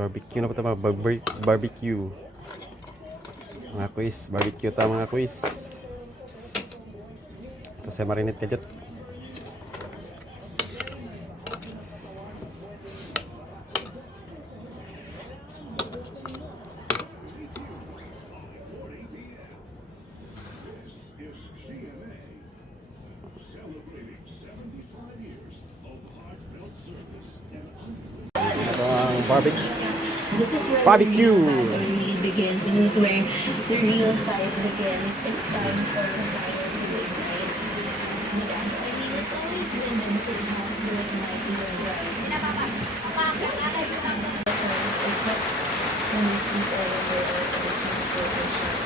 Barbecue na po tayo, barbecue. Mga quiz, barbecue tayo mga quiz. Ito sa marinate ka dyan. Ito ang barbecue. This is where Barbecue. the real battle really begins. This is where the real fight begins. It's time for the fire to ignite. Yeah, I mean, it's always been the Filipinos who ignite the right. Except when you sleep all over or this kind of position.